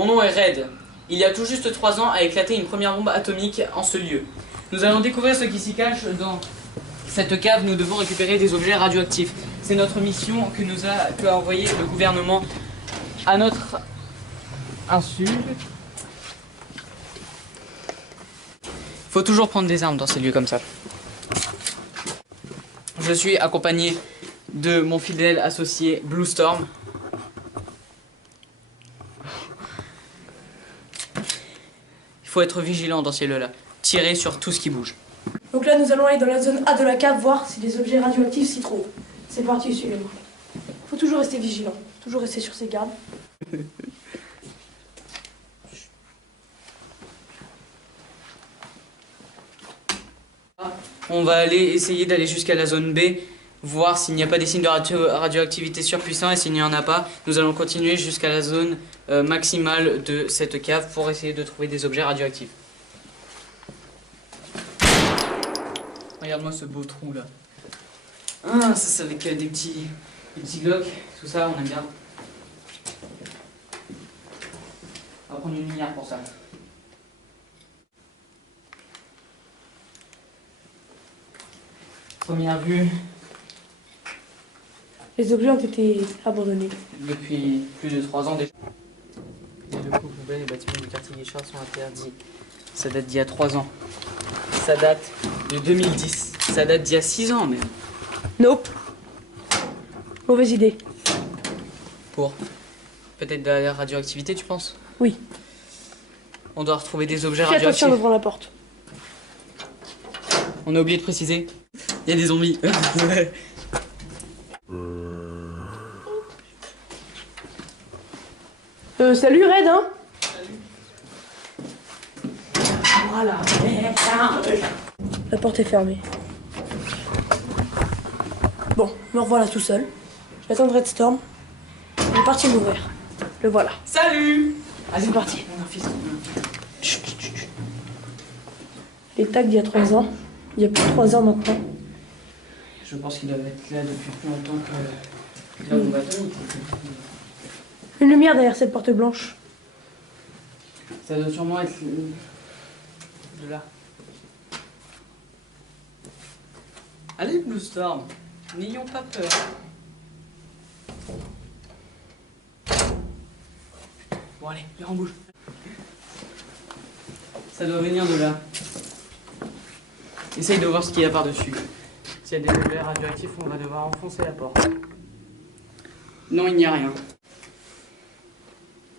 Mon nom est Red. Il y a tout juste 3 ans a éclaté une première bombe atomique en ce lieu. Nous allons découvrir ce qui s'y cache dans cette cave. Nous devons récupérer des objets radioactifs. C'est notre mission que a envoyé le gouvernement à notre insu. Faut toujours prendre des armes dans ces lieux comme ça. Je suis accompagné de mon fidèle associé Blue Storm. Il faut être vigilant dans ces lieux-là. Tirer sur tout ce qui bouge. Donc là, nous allons aller dans la zone A de la cave voir si des objets radioactifs s'y trouvent. C'est parti, suivez-moi. Faut toujours rester vigilant, toujours rester sur ses gardes. On va essayer d'aller jusqu'à la zone B, voir s'il n'y a pas des signes de radioactivité surpuissants, et s'il n'y en a pas, nous allons continuer jusqu'à la zone maximale de cette cave pour essayer de trouver des objets radioactifs. Regarde-moi ce beau trou là. Ah, ça c'est avec des petits glocks, tout ça, on aime bien. On va prendre une lumière pour ça. Première vue. Les objets ont été abandonnés. Depuis plus de 3 ans déjà. Les locaux poubelles et bâtiments du quartier Guichard sont interdits. Ça date d'il y a 3 ans. Ça date de 2010. Ça date d'il y a 6 ans même. Nope. Mauvaise idée. Pour peut-être de la radioactivité, tu penses? Oui. On doit retrouver des objets Fais radioactifs. attention en ouvrant la porte. On a oublié de préciser. Il y a des zombies. Salut Red, hein? Salut. Voilà. La porte est fermée. Bon, me revoilà tout seul. Je vais attendre Red Storm. Il est parti m'ouvrir. Le voilà. Salut. Allez, c'est parti. On a un fils. Chut, chut, chut. Les tags d'il y a 3 ans. Il y a plus de 3 ans maintenant. Je pense qu'ils doivent être là depuis plus longtemps que la bombe atomique. Une lumière derrière cette porte blanche. Ça doit sûrement être de là. Allez, Blue Storm, n'ayons pas peur. Bon allez, viens on bouge. Ça doit venir de là. Essaye de voir ce qu'il y a par-dessus. S'il y a des objets radioactifs, on va devoir enfoncer la porte. Non, il n'y a rien.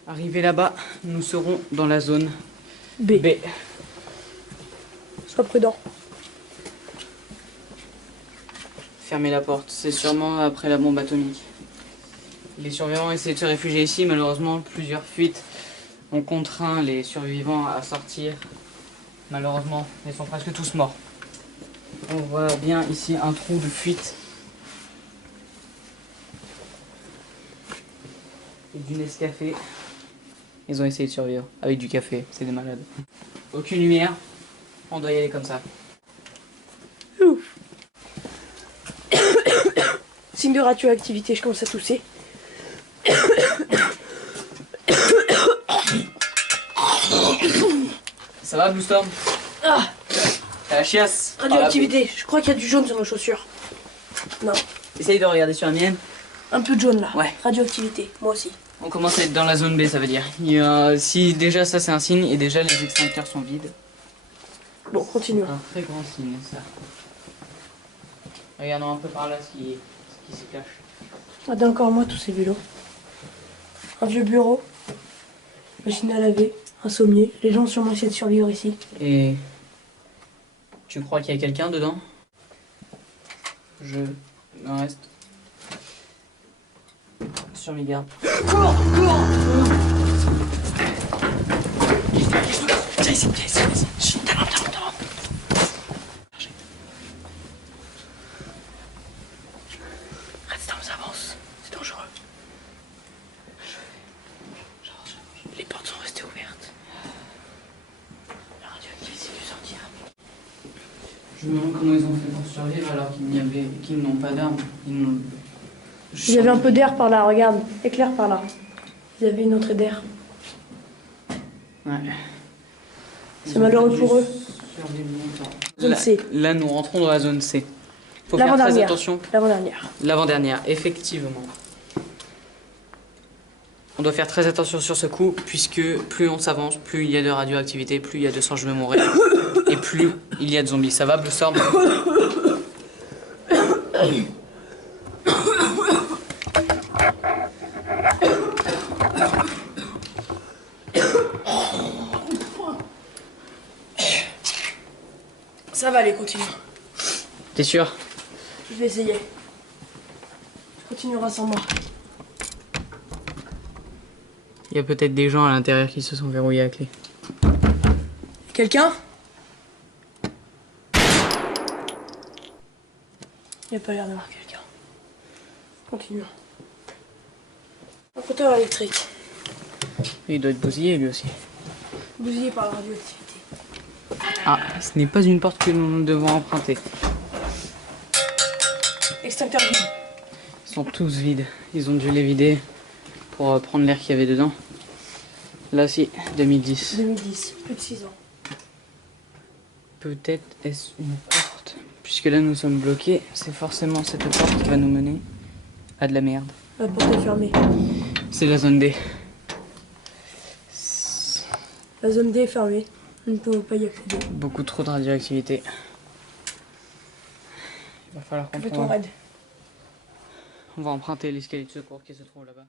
Arrivé là-bas, nous serons dans la zone B. Sois prudent. Fermez la porte, c'est sûrement après la bombe atomique. Les survivants essaient de se réfugier ici, malheureusement plusieurs fuites ont contraint les survivants à sortir. Malheureusement, ils sont presque tous morts. On voit bien ici un trou de fuite. Et du Nescafé. Ils ont essayé de survivre avec du café, c'est des malades. Aucune lumière, on doit y aller comme ça. Ouf. Signe de radioactivité, je commence à tousser. Ça va, Blue Storm? Ah, T'as la chiasse? radioactivité, je crois qu'il y a du jaune sur nos chaussures. Non, Essaye de regarder sur la mienne. un peu de jaune là. Ouais. Radioactivité, moi aussi. On commence à être dans la zone B, ça veut dire. Si déjà ça c'est un signe, et déjà les extincteurs sont vides. Bon, continuons. Un très grand signe, ça. Regardons un peu par là ce qui se cache. Regardez encore moi tous ces vélos. Un vieux bureau, machine à laver, un sommier. Les gens ont sûrement essayé de survivre ici. Et tu crois qu'il y a quelqu'un dedans? Je m'en reste sur mes gardes. Cours! Viens ici, viens ici. Chut, talent. Reste dans nous avance, c'est dangereux. Les portes sont restées ouvertes. La radioactivité a dû sortir. Je me demande comment ils ont fait pour survivre alors qu'ils n'ont pas d'armes. Il y avait un peu d'air par là, regarde. Éclaire par là. Il y avait une entrée d'air. Ouais. C'est malheureux pour eux. Zone C. Là, nous rentrons dans la zone C. Faut faire très L'avant-dernière. attention. L'avant-dernière. L'avant-dernière, effectivement. On doit faire très attention sur ce coup, puisque plus on s'avance, plus il y a de radioactivité, plus il y a de changements montréal, et plus il y a de zombies. Ça va, Bluestorm? Ça va aller, continue. T'es sûr? Je vais essayer. Tu continueras sans moi. Il y a peut-être des gens à l'intérieur qui se sont verrouillés à clé. Quelqu'un? Il n'y a pas l'air d'avoir quelqu'un. Continuons. Un compteur électrique. Il doit être bousillé lui aussi. Bousillé par la radioactivité. Ah, ce n'est pas une porte que nous devons emprunter. Extincteur vide. Ils sont tous vides. Ils ont dû les vider pour prendre l'air qu'il y avait dedans. Là, si, 2010. 2010, plus de 6 ans. Peut-être est-ce une porte. Puisque là, nous sommes bloqués, c'est forcément cette porte qui va nous mener à de la merde. La porte est fermée. C'est la zone D. La zone D est fermée. Nous ne pouvons pas y accéder. Beaucoup trop de radioactivité. Il va falloir qu'on Que fait ton raid? On va emprunter l'escalier de secours qui se trouve là-bas.